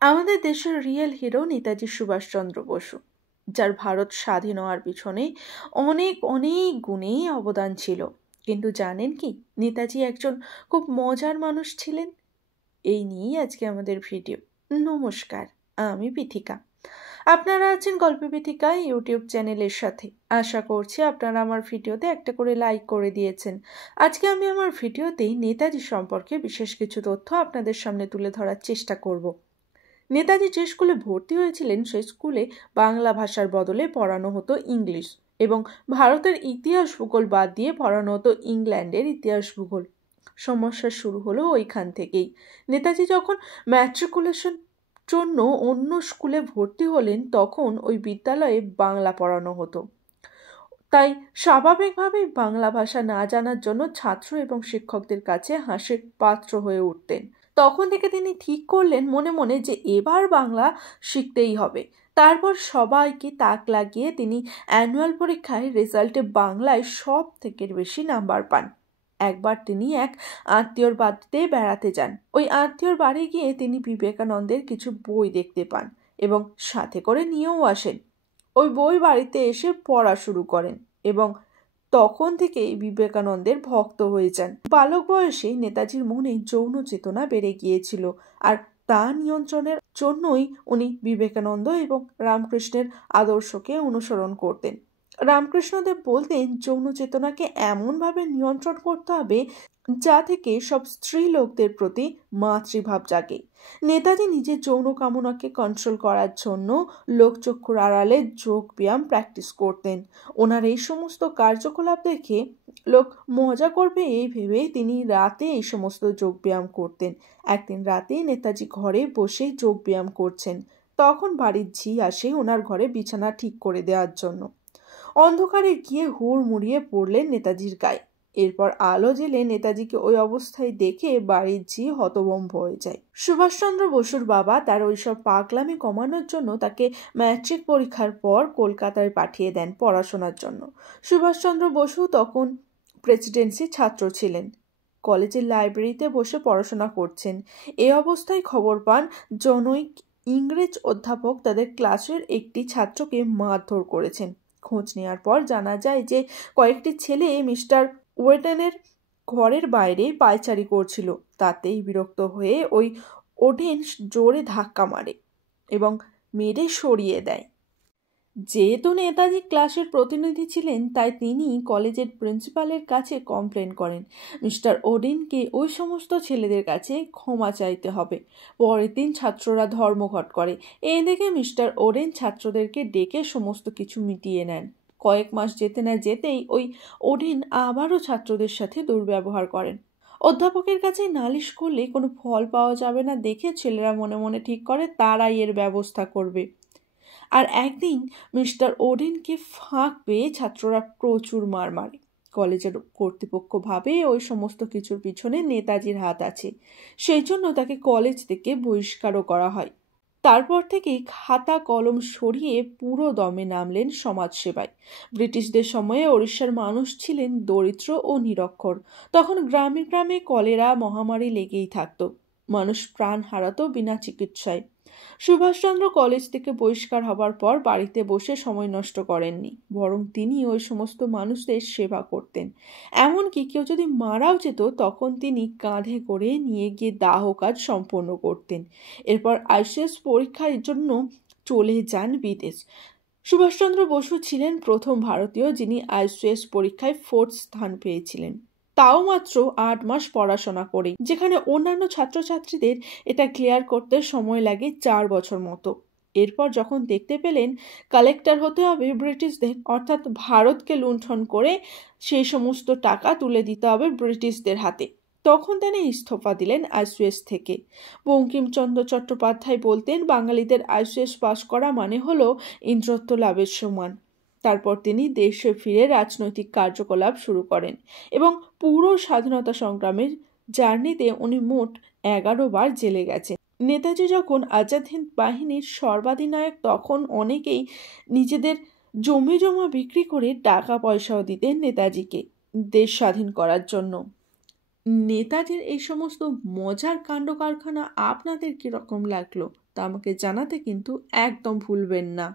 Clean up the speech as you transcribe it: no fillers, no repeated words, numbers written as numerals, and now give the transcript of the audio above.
আমাদের দেশের real hero Netaji Subhash Chandra Basu, যার ভারত স্বাধীন হওয়ার পিছনে অনেক অনেক গুণেই অবদান ছিল। কিন্তু জানেন কি, নেতাজি একজন খুব মজার মানুষ ছিলেন। এই নিয়েই আজকে আমাদের ভিডিও। নমস্কার, আমি পৃথিকা। আপনারা আছেন গল্প পৃথিকা ইউটিউব চ্যানেলের সাথে। আশা করছি আপনারা আমার ভিডিওতে একটা করে লাইক করে দিয়েছেন। আজকে আমি আমার ভিডিওতেই নেতাজি সম্পর্কে বিশেষ কিছু তথ্য আপনাদের সামনে তুলে ধরার চেষ্টা করব। নেতাজি যে স্কুলে ভর্তি হয়েছিলেন সেই স্কুলে বাংলা ভাষার বদলে পড়ানো হতো ইংলিশ, এবং ভারতের ইতিহাস ভূগোল বাদ দিয়ে পড়ানো হতো ইংল্যান্ডের ইতিহাস ভূগোল। সমস্যা শুরু হলো ওইখান থেকেই। নেতাজি যখন ম্যাট্রিকুলেশন জন্য অন্য স্কুলে ভর্তি হলেন, তখন ওই বিদ্যালয়ে বাংলা পড়ানো হতো। তাই স্বাভাবিকভাবেই বাংলা ভাষা না জানার জন্য ছাত্র এবং শিক্ষকদের কাছে হাসির পাত্র হয়ে উঠতেন। তখন থেকে তিনি ঠিক করলেন মনে মনে যে এবার বাংলা শিখতেই হবে। তারপর সবাইকে তাক লাগিয়ে তিনি অ্যানুয়াল পরীক্ষায় রেজাল্টে বাংলায় সব থেকে বেশি নাম্বার পান। একবার তিনি এক আত্মীয়র বাড়িতে বেড়াতে যান। ওই আত্মীয়র বাড়ি গিয়ে তিনি বিবেকানন্দের কিছু বই দেখতে পান এবং সাথে করে নিয়েও আসেন। ওই বই বাড়িতে এসে পড়া শুরু করেন এবং তখন থেকেই বিবেকানন্দের ভক্ত হয়ে যান। বালক বয়সে নেতাজির মনে যৌন চেতনা বেড়ে গিয়েছিল, আর তা নিয়ন্ত্রণের জন্যই উনি বিবেকানন্দ এবং রামকৃষ্ণের আদর্শকে অনুসরণ করতেন। রামকৃষ্ণদেব বলতেন যৌন চেতনাকে এমনভাবে নিয়ন্ত্রণ করতে হবে যা থেকে সব স্ত্রী লোকদের প্রতি মাতৃভাব জাগে। নেতাজি নিজের যৌন কামনাকে কন্ট্রোল করার জন্য লোকচক্ষুর আড়ালে যোগ ব্যায়াম প্র্যাকটিস করতেন। ওনার এই সমস্ত কার্যকলাপ দেখে লোক মজা করবে এই ভেবে তিনি রাতে এই সমস্ত যোগ ব্যায়াম করতেন। একদিন রাতে নেতাজি ঘরে বসে যোগ ব্যায়াম করছেন। তখন বাড়ির ঝি আসে ওনার ঘরে বিছানা ঠিক করে দেওয়ার জন্য। অন্ধকারে গিয়ে হুড়মুড়িয়ে পড়লেন নেতাজির গায়ে। এরপর আলো জেলে নেতাজিকে ওই অবস্থায় দেখে বাড়ির ঝি হতভম্ব হয়ে যায়। সুভাষচন্দ্র বসুর বাবা তার ওইসব পাগলামি কমানোর জন্য তাকে ম্যাট্রিক পরীক্ষার পর কলকাতায় পাঠিয়ে দেন পড়াশোনার জন্য। সুভাষচন্দ্র বসু তখন প্রেসিডেন্সির ছাত্র ছিলেন। কলেজের লাইব্রেরিতে বসে পড়াশোনা করছেন। এ অবস্থায় খবর পান জনৈক ইংরেজ অধ্যাপক তাদের ক্লাসের একটি ছাত্রকে মারধর করেছেন। খোঁজ নেওয়ার পর জানা যায় যে কয়েকটি ছেলে মিস্টার ওয়েডেনের ঘরের বাইরে পায়চারি করছিল। তাতেই বিরক্ত হয়ে ওই ওডেন জোরে ধাক্কা মারে এবং মেরে সরিয়ে দেয়। যেহেতু নেতাজি ক্লাসের প্রতিনিধি ছিলেন, তাই তিনি কলেজের প্রিন্সিপালের কাছে কমপ্লেন করেন মিস্টার ওডেনকে ওই সমস্ত ছেলেদের কাছে ক্ষমা চাইতে হবে। পরের দিন ছাত্ররা ধর্মঘট করে। এই দেখে মিস্টার ওডেন ছাত্রদেরকে ডেকে সমস্ত কিছু মিটিয়ে নেন। কয়েক মাস যেতে না যেতেই ওই ওডেন আবারও ছাত্রদের সাথে দুর্ব্যবহার করেন। অধ্যাপকের কাছে নালিশ করলে কোনো ফল পাওয়া যাবে না দেখে ছেলেরা মনে মনে ঠিক করে তারাই এর ব্যবস্থা করবে। আর একদিন মিস্টার ওডেনকে ফাঁক পেয়ে ছাত্ররা প্রচুর মার মারে। কলেজের কর্তৃপক্ষ ভাবে ওই সমস্ত কিছুর পিছনে নেতাজির হাত আছে, সেই জন্য তাকে কলেজ থেকে বহিষ্কারও করা হয়। তারপর থেকে খাতা কলম সরিয়ে পুরো দমে নামলেন সমাজসেবায়। ব্রিটিশদের সময়ে ওড়িশার মানুষ ছিলেন দরিদ্র ও নিরক্ষর। তখন গ্রামে গ্রামে কলেরা মহামারী লেগেই থাকত। মানুষ প্রাণ হারাতো বিনা চিকিৎসায়। সুভাষচন্দ্র কলেজ থেকে বহিষ্কার হবার পর বাড়িতে বসে সময় নষ্ট করেননি, বরং তিনি ওই সমস্ত মানুষদের সেবা করতেন। এমনকি কেউ যদি মারাও যেত তখন তিনি কাঁধে করে নিয়ে গিয়ে দাহ কাজ সম্পন্ন করতেন। এরপর আইসিএস পরীক্ষার জন্য চলে যান বিদেশ। সুভাষচন্দ্র বসু ছিলেন প্রথম ভারতীয় যিনি আইসিএস পরীক্ষায় 4th স্থান পেয়েছিলেন, তাও মাত্র 8 মাস পড়াশোনা করে, যেখানে অন্যান্য ছাত্রছাত্রীদের এটা ক্লিয়ার করতে সময় লাগে 4 বছর মতো। এরপর যখন দেখতে পেলেন কালেক্টর হতে হবে ব্রিটিশদের, অর্থাৎ ভারতকে লুণ্ঠন করে সেই সমস্ত টাকা তুলে দিতে হবে ব্রিটিশদের হাতে, তখন তিনি ইস্তফা দিলেন আইসিএস থেকে। বঙ্কিমচন্দ্র চট্টোপাধ্যায় বলতেন বাঙালিদের আইসিএস পাস করা মানে হলো ইন্দ্রত্ব লাভের সমান। তারপর তিনি দেশে ফিরে রাজনৈতিক কার্যকলাপ শুরু করেন এবং পুরো স্বাধীনতা সংগ্রামের জার্নিতে উনি মোট 11 বার জেলে গেছেন। নেতাজি যখন আজাদ হিন্দ বাহিনীর সর্বাধিনায়ক, তখন অনেকেই নিজেদের জমি জমা বিক্রি করে টাকা পয়সাও দিতেন নেতাজিকে দেশ স্বাধীন করার জন্য। নেতাজির এই সমস্ত মজার কাণ্ড কারখানা আপনাদের কিরকম লাগলো তা আমাকে জানাতে কিন্তু একদম ভুলবেন না।